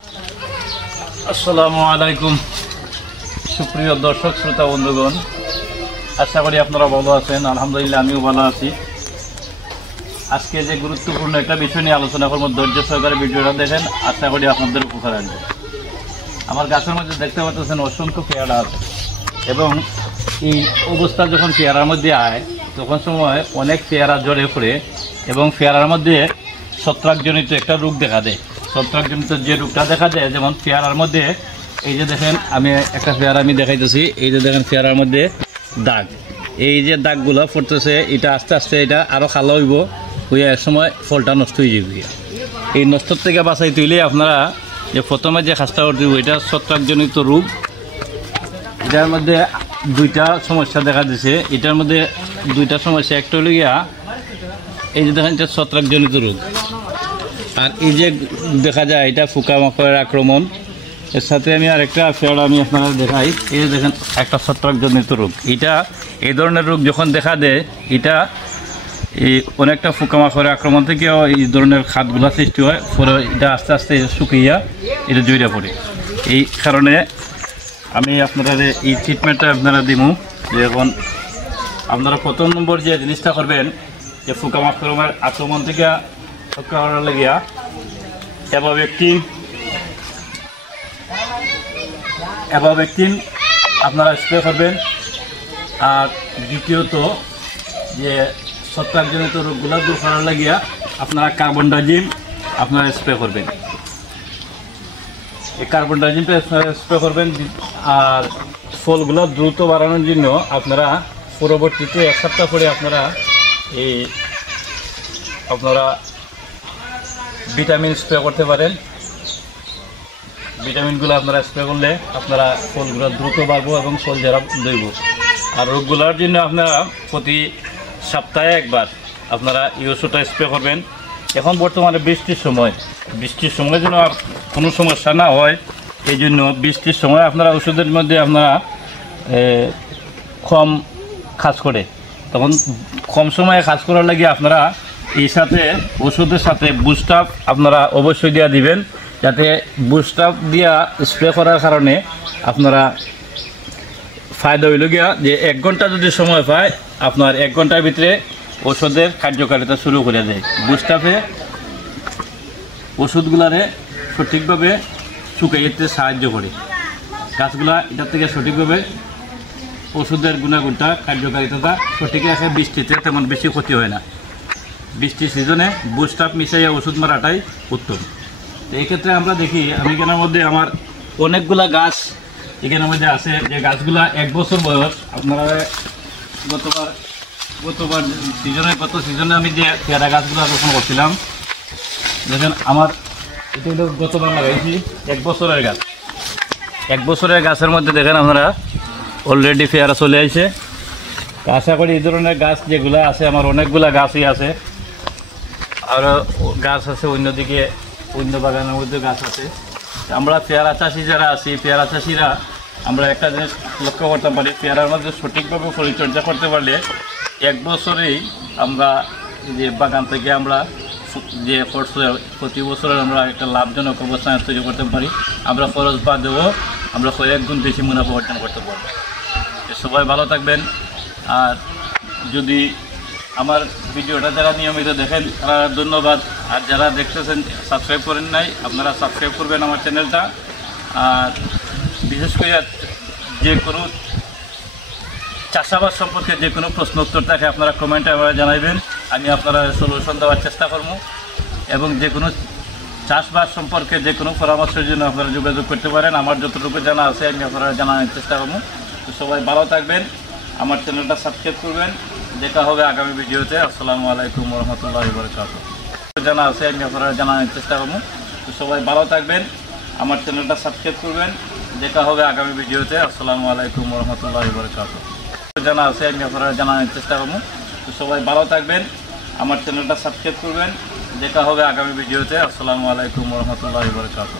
আসসালামু আলাইকুম সুপ্রিয় দর্শক শ্রোতা বন্ধুগণ, আশা করি আপনারা ভালো আছেন। আলহামদুলিল্লাহ আমিও ভালো আছি। আজকে যে গুরুত্বপূর্ণ একটা বিষয় নিয়ে আলোচনা করবো, ধৈর্য সহকারে ভিডিওটা দেখেন, আশা করি আপনাদের উপকার আসবে। আমার গাছের মধ্যে দেখতে পাচ্ছেন অসংখ্য পেয়ারা আছে, এবং এই অবস্থা যখন পেয়ারার মধ্যে আয় তখন সময় অনেক পেয়ারা জ্বরে পড়ে, এবং পেয়ারার মধ্যে ছত্রাকজনিত একটা রোগ দেখা দেয়। ছত্রাকজনিত যে রোগটা দেখা যায়, যেমন পেয়ারার মধ্যে এই যে দেখেন, আমি একটা পেয়ারা আমি দেখাইতেছি, এই যে দেখেন পেয়ারার মধ্যে দাগ, এই যে দাগগুলো পড়তেছে, এটা আস্তে আস্তে এটা আরও খালো হইব, হইয়া এক সময় ফলটা নষ্ট হয়ে যাবে। এই নষ্ট থেকে বাঁচাইতে হইলে আপনারা যে প্রথমে যে কাজটা করতে হবে, এটা ছত্রাকজনিত রোগ। এটার মধ্যে দুইটা সমস্যা দেখা দিছে। এটার মধ্যে দুইটা সমস্যা, একটা হলো গিয়া এই যে দেখেন এটা ছত্রাকজনিত রোগ, আর এই যে দেখা যায় এটা পোকামাকড়ের আক্রমণ। এর সাথে আমি আরেকটা পেয়ারা আমি আপনারা দেখাই, এই যে দেখেন একটা ছত্রাকজনিত রোগ। এটা এই ধরনের রোগ যখন দেখা দেয়, এটা এই অনেকটা পোকামাকড়ের আক্রমণ থেকেও এই ধরনের খাদগুলা সৃষ্টি হয়, পরে এটা আস্তে আস্তে শুকিয়ে এটা জড়িয়ে পড়ে। এই কারণে আমি আপনারা এই ট্রিটমেন্টটা আপনারা দিব, যে এখন আপনারা প্রথম নম্বর যে জিনিসটা করবেন, যে পোকামাকড়ের আক্রমণ থেকে রক্ষা করার লাগিয়া অ্যাবাভেক্টিন আপনারা স্প্রে করবেন। আর দ্বিতীয়ত যে ছত্রাকজনিত রোগগুলো দূর করার লাগিয়া আপনারা কার্বনডাজিম আপনারা স্প্রে করবেন। এই কার্বনডাজিমটা স্প্রে করবেন। আর ফলগুলো দ্রুত বাড়ানোর জন্য আপনারা পরবর্তীতে এক সপ্তাহ পরে আপনারা ভিটামিন স্প্রে করতে পারেন। ভিটামিনগুলো আপনারা স্প্রে করলে আপনারা ফলগুলো দ্রুত বাড়বো এবং ফল যারা দইব। আর রোগগুলোর জন্য আপনারা প্রতি সপ্তাহে একবার আপনারা এই ওষুধটা স্প্রে করবেন। এখন বর্তমানে বৃষ্টির সময় যেন আর কোনো সমস্যা না হয়, এই জন্য বৃষ্টির সময় আপনারা ওষুধের মধ্যে আপনারা কম কাজ করে, তখন কম সময়ে কাজ করার লাগে আপনারা এই সাথে ওষুধের সাথে বুস্টাপ আপনারা অবশ্যই দেওয়া দিবেন, যাতে বুস্টাপ দিয়া স্প্রে করার কারণে আপনারা ফায়দা হইল গিয়া যে 1 ঘন্টা যদি সময় পায়, আপনার 1 ঘন্টার ভিতরে ওষুধের কার্যকারিতা শুরু করে দেয়। বুস্টাপে ওষুধগুলারে সঠিকভাবে শুকাইতে সাহায্য করে, গাছগুলা এটার থেকে সঠিকভাবে ওষুধের গুণাগুণটা কার্যকারিতাটা সঠিক রাখে। বৃষ্টিতে তেমন বেশি ক্ষতি হয় না। বৃষ্টির সিজনে বুস্টাপ মিশাইয়া ওষুধ মারাটাই উত্তম। এই ক্ষেত্রে আমরা দেখি, আমি এখানের মধ্যে আমার অনেকগুলা গাছ এখানের মধ্যে আছে, যে গাছগুলা 1 বছর বয়স। আপনারা গতবার সিজনে আমি যে পেয়ারা গাছগুলো রোপণ করছিলাম, দেখেন আমার এটা হলো গতবার লাগাইছি 1 বছরের গাছ। 1 বছরের গাছের মধ্যে দেখেন আপনারা অলরেডি পেয়ারা চলে আসছে। আশা করি এই ধরনের গাছ যেগুলো আছে, আমার অনেকগুলা গাছই আছে, আরও গাছ আছে অন্যদিকে, অন্য বাগানের মধ্যে গাছ আছে। আমরা পেয়ারা চাষি যারা আছি, পেয়ারা চাষিরা আমরা একটা জিনিস লক্ষ্য করতে পারি, পেয়ারার মধ্যে সঠিকভাবে পরিচর্যা করতে পারলে 1 বছরেই আমরা যে বাগান থেকে আমরা যে খরচ প্রতি বছরের আমরা একটা লাভজনক অবস্থান তৈরি করতে পারি। আমরা খরচ বাদেও আমরা 1 গুণ বেশি মুনাফা অর্জন করতে পারবো। সবাই ভালো থাকবেন। আর যদি আমার ভিডিওটা যারা নিয়মিত দেখেন তারা ধন্যবাদ। আর যারা দেখতেছেন সাবস্ক্রাইব করেন নাই, আপনারা সাবস্ক্রাইব করবেন আমার চ্যানেলটা। আর বিশেষ করে যে কোনো চাষাবাদ সম্পর্কে যে কোনো প্রশ্ন উত্তর থাকে আপনারা কমেন্টে আমরা জানাইবেন, আমি আপনারা সলিউশন দেওয়ার চেষ্টা করবো। এবং যে কোনো চাষবাস সম্পর্কে যে কোনো পরামর্শের জন্য আপনারা যোগাযোগ করতে পারেন। আমার যতটুকু জানা আছে আমি আপনারা জানানোর চেষ্টা করবো। তো সবাই ভালো থাকবেন, আমার চ্যানেলটা সাবস্ক্রাইব করবেন। দেখা হবে আগামী ভিডিওতে। আসসালামু আলাইকুম রহমতুল্লাহি বারাকাতুহু। জানা আছে আমি আপনারা জানানোর চেষ্টা করবো। তো সবাই ভালো থাকবেন, আমার চ্যানেলটা সাবস্ক্রাইব করবেন। দেখা হবে আগামী ভিডিওতে। আসসালামু আলাইকুম রহমতুল্লাহি বারাকাতুহু। জানা আছে আমি আপনারা জানানোর চেষ্টা করবো। তো সবাই ভালো থাকবেন, আমার চ্যানেলটা সাবস্ক্রাইব করবেন। দেখা হবে আগামী ভিডিওতে। আসসালামু আলাইকুম রহমতুল্লাহি বারাকাতুহু।